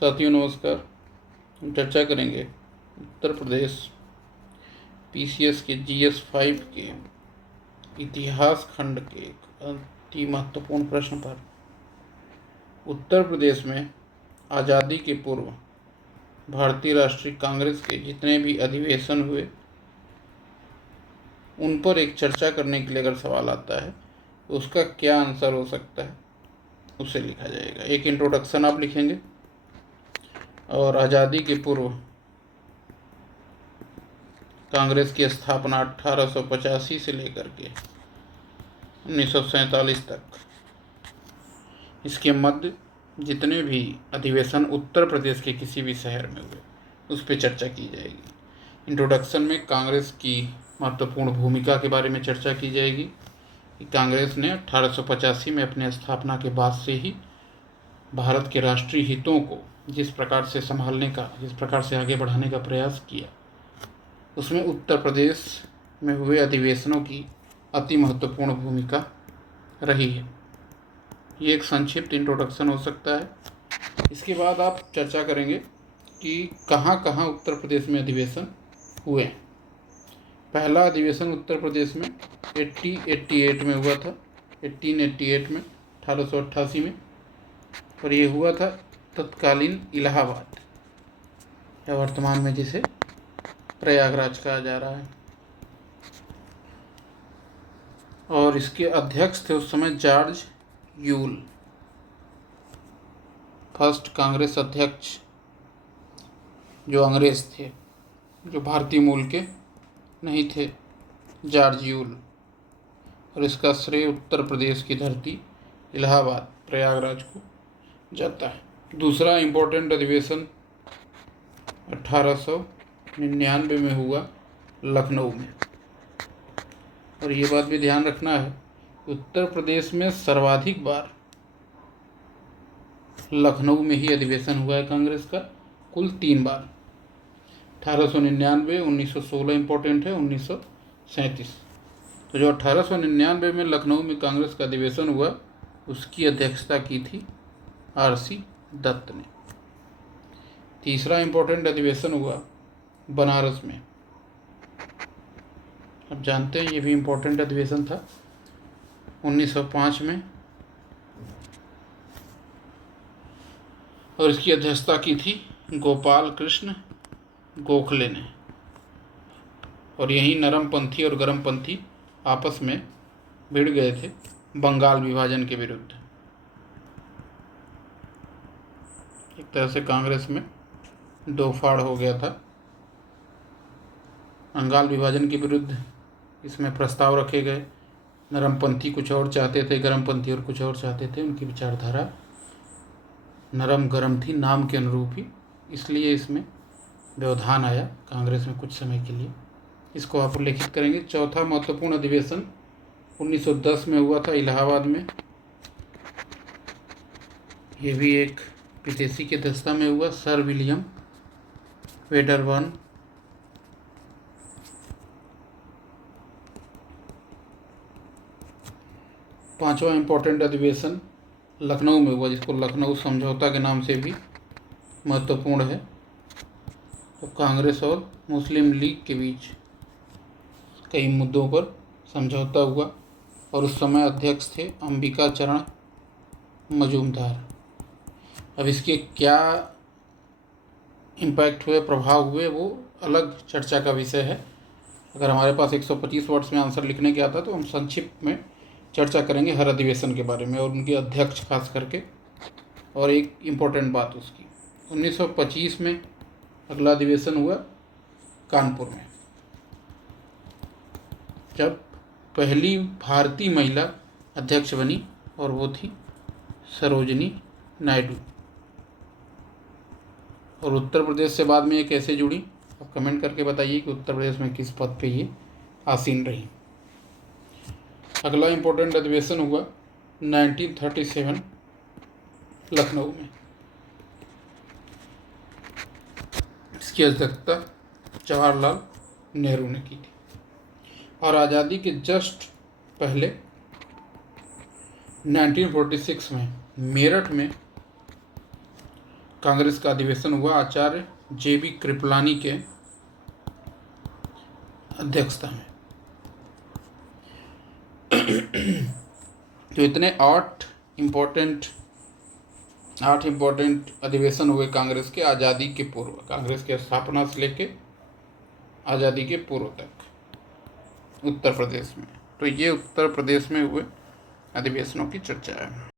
साथियों नमस्कार। हम चर्चा करेंगे उत्तर प्रदेश पीसीएस के जीएस 5 के इतिहास खंड के एक अति महत्वपूर्ण प्रश्न पर। उत्तर प्रदेश में आज़ादी के पूर्व भारतीय राष्ट्रीय कांग्रेस के जितने भी अधिवेशन हुए उन पर एक चर्चा करने के लिए अगर सवाल आता है तो उसका क्या आंसर हो सकता है उसे लिखा जाएगा। एक इंट्रोडक्शन आप लिखेंगे और आज़ादी के पूर्व कांग्रेस की स्थापना 1885 से लेकर के 1947 तक इसके मध्य जितने भी अधिवेशन उत्तर प्रदेश के किसी भी शहर में हुए उस पर चर्चा की जाएगी। इंट्रोडक्शन में कांग्रेस की महत्वपूर्ण भूमिका के बारे में चर्चा की जाएगी कि कांग्रेस ने 1885 में अपने स्थापना के बाद से ही भारत के राष्ट्रीय हितों को जिस प्रकार से संभालने का, जिस प्रकार से आगे बढ़ाने का प्रयास किया, उसमें उत्तर प्रदेश में हुए अधिवेशनों की अति महत्वपूर्ण भूमिका रही है। ये एक संक्षिप्त इंट्रोडक्शन हो सकता है। इसके बाद आप चर्चा करेंगे कि कहाँ कहाँ उत्तर प्रदेश में अधिवेशन हुए। पहला अधिवेशन उत्तर प्रदेश में 1888 में हुआ था, 1888 में 1888 में, और ये हुआ था तत्कालीन इलाहाबाद या वर्तमान में जिसे प्रयागराज कहा जा रहा है। और इसके अध्यक्ष थे उस समय जॉर्ज यूल, फर्स्ट कांग्रेस अध्यक्ष जो अंग्रेज थे, जो भारतीय मूल के नहीं थे, जॉर्ज यूल। और इसका श्रेय उत्तर प्रदेश की धरती इलाहाबाद प्रयागराज को जाता है। दूसरा इम्पोर्टेंट अधिवेशन 1899 में हुआ लखनऊ में। और ये बात भी ध्यान रखना है, उत्तर प्रदेश में सर्वाधिक बार लखनऊ में ही अधिवेशन हुआ है कांग्रेस का, कुल 3 बार। 1899, 1916 इम्पोर्टेंट है, 1937। तो जो 1899 में लखनऊ में कांग्रेस का अधिवेशन हुआ उसकी अध्यक्षता की थी RC दत्त ने। तीसरा इम्पोर्टेंट अधिवेशन हुआ बनारस में। अब जानते हैं ये भी इम्पोर्टेंट अधिवेशन था 1905 में, और इसकी अध्यक्षता की थी गोपाल कृष्ण गोखले ने। और यही नरमपंथी और गर्मपंथी आपस में भिड़ गए थे बंगाल विभाजन के विरुद्ध। एक तरह से कांग्रेस में दो फाड़ हो गया था। बंगाल विभाजन के विरुद्ध इसमें प्रस्ताव रखे गए। नरमपंथी कुछ और चाहते थे, गर्मपंथी और कुछ और चाहते थे। उनकी विचारधारा नरम गरम थी, नाम के अनुरूप ही, इसलिए इसमें व्यवधान आया कांग्रेस में कुछ समय के लिए। इसको आप उल्लेखित करेंगे। चौथा महत्वपूर्ण अधिवेशन 1910 में हुआ था इलाहाबाद में। ये भी एक विदेशी की अध्यक्षता में हुआ, सर विलियम वेडरबर्न। पांचवा इम्पोर्टेंट अधिवेशन लखनऊ में हुआ, जिसको लखनऊ समझौता के नाम से भी महत्वपूर्ण है। तो कांग्रेस और मुस्लिम लीग के बीच कई मुद्दों पर समझौता हुआ और उस समय अध्यक्ष थे अंबिका चरण मजूमदार। अब इसके क्या इम्पैक्ट हुए, प्रभाव हुए, वो अलग चर्चा का विषय है। अगर हमारे पास 125 वर्ड्स में आंसर लिखने के आता तो हम संक्षिप्त में चर्चा करेंगे हर अधिवेशन के बारे में और उनके अध्यक्ष खास करके, और एक इम्पोर्टेंट बात उसकी। 1925 में अगला अधिवेशन हुआ कानपुर में, जब पहली भारतीय महिला अध्यक्ष बनी और वो थी सरोजिनी नायडू। और उत्तर प्रदेश से बाद में ये कैसे जुड़ी, आप कमेंट करके बताइए कि उत्तर प्रदेश में किस पद पे ये आसीन रही। अगला इम्पोर्टेंट अधिवेशन हुआ 1937 लखनऊ में। इसकी अध्यक्षता जवाहरलाल नेहरू ने की थी। और आज़ादी के जस्ट पहले 1946 में मेरठ में कांग्रेस का अधिवेशन हुआ आचार्य JB कृपलानी के अध्यक्षता में। तो इतने 8 इम्पोर्टेंट अधिवेशन हुए कांग्रेस के आज़ादी के पूर्व, कांग्रेस की स्थापना से लेके आज़ादी के पूर्व तक उत्तर प्रदेश में। तो ये उत्तर प्रदेश में हुए अधिवेशनों की चर्चा है।